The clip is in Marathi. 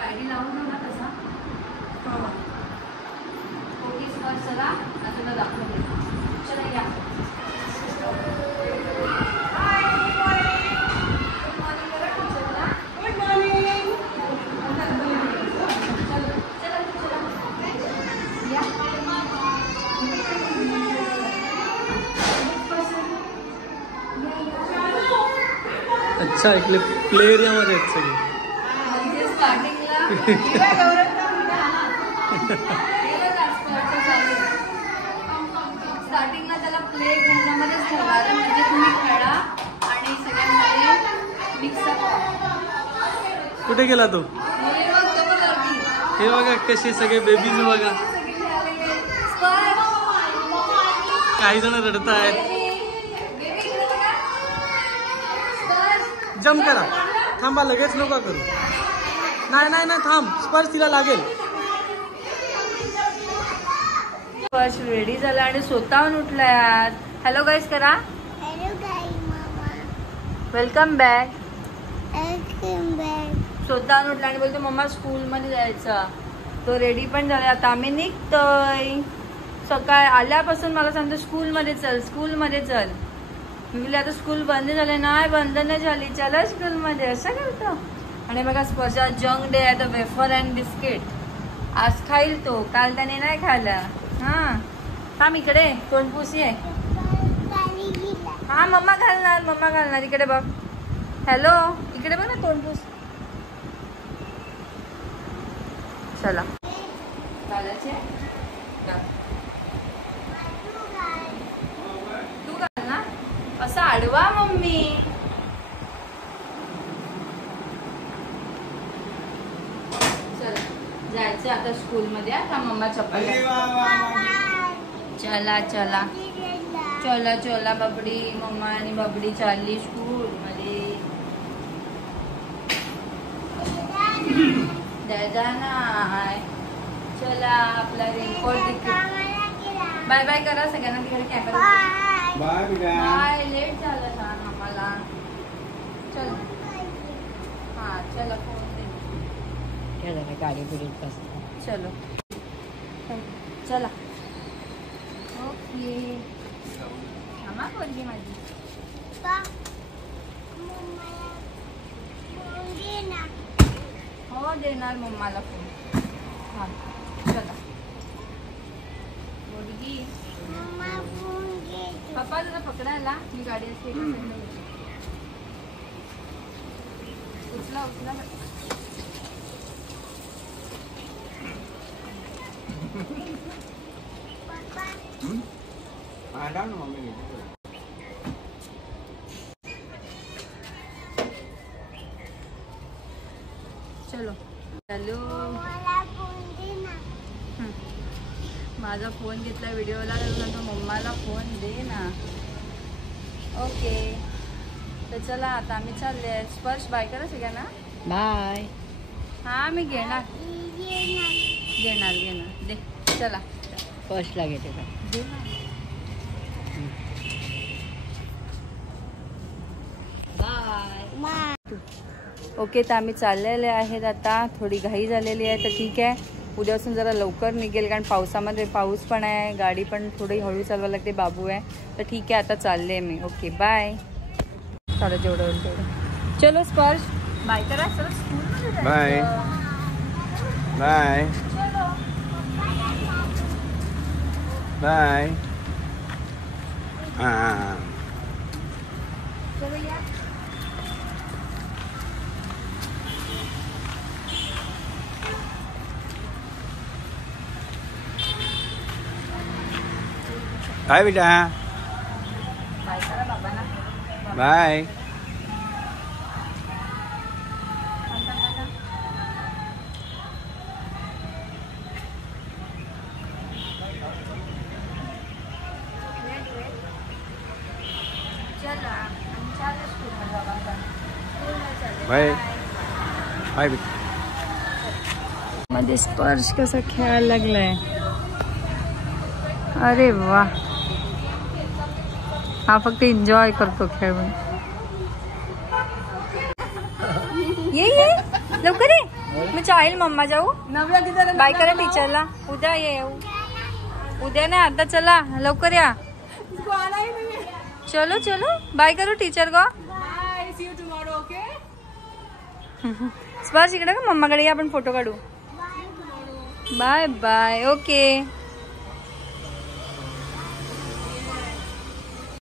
आयडी लावून ना तसा ओके स्पर्श चला आता तुला दाखवते चला या अच्छा इकडे प्ले एरियामध्ये आहेत सगळे. स्टार्टिंगला त्याला प्ले एरियामध्येच ठेवायला म्हणजे तुम्ही खेळा आणि सगळ्यांमध्ये मिक्सअप. कुठे गेला तो? हे बघा कसे सगळे बेबीज बघा. काही जण रडत आहेत. जम्प करा. थांबा लगेच नका करू. नाही नाही नाही थांब. स्पर्श तिला लागेल. स्पर्श रेडी झाला आणि स्वतःहून उठलाय. हॅलो गाईज करा. हॅलो गाईज मामा. Welcome back. Welcome back. स्वतःहून उठला आणि बोलतो मम्मा स्कूलमध्ये जायचा. तो रेडी पण झाला. आता आम्ही निघतोय. सकाळ आल्यापासून मला सांगतो स्कूलमध्ये चल स्कूलमध्ये चल. मी बोलले आता स्कूल बंद झाले. नाही बंद नाही झाली चला स्कूलमध्ये असं करतो. आणि बघा स्पर्शा जंक डे आहे तर वेफर अँड बिस्किट आज खाईल तो. काल त्याने नाही खायला. हा थांब इकडे तोंडपुसी आहे. हा मम्मा घालणार इकडे बघ. हॅलो इकडे बघ ना तोंडपूस. चला घालायचे तू घाल ना असं आडवा मम्मी. चला जायचं आता स्कूलमध्ये. आता मम्मा चप्पल. चला चला चला चला बबडी. मम्मा आणि बबडी चालली स्कूल मध्ये. जाणार. चला आपला रेनकोट तिकीट. बाय बाय करा सगळ्यांना तिकडे कॅमेरा. बाय लेट झालं छान आम्हाला. चल हा चला फोन दे. गाडी बिडी चलो चला ओके. आम्हा बोलली माझी. हो देणार मम्माला फोन. हा चला मुलगी. पप्पा तुला पकडायला मी गाडी असते. उचला उचला. चलो हॅलो. माझा फोन घेतला व्हिडिओला तर मम्माला फोन दे ना. ओके तर चला आता आम्ही चालले. स्पर्श बाय करा सगळ्यांना. बाय. हा मी घेणार घेणार घेणार दे. चला फर्स्टला घेते का? बाय. ओके तर आम्ही चाललेले आहेत. आता थोडी घाई झालेली आहे तर ठीक आहे. उद्यापासून जरा लवकर निघेल कारण पावसामध्ये पाऊस पण आहे. गाडी पण थोडी हळू चालवायला लागते. बाबू आहे तर ठीक आहे आता चालले मी. Okay bye. चला जेवढं होईल तेवढं. चलो स्पर्श बाय करा. चला स्कूल बाय बाय बाय. चलो या. बाय बेटा. बाय करा बाबांना. बाय. Bye bye. मध्ये स्पर्श कसा खेळायला लागलाय. अरे वा हा फक्त एन्जॉय करतो खेळ. ये ये लवकर ये. मी चाहेल मम्मा जाऊ बाय करा टीचरला. उद्या येऊ. उद्या नाही आता चला लवकर या. चलो चलो बाय करो टीचर को. स्पर्श इकडे का मम्माकडे आपण फोटो काढू. Bye bye. ओके.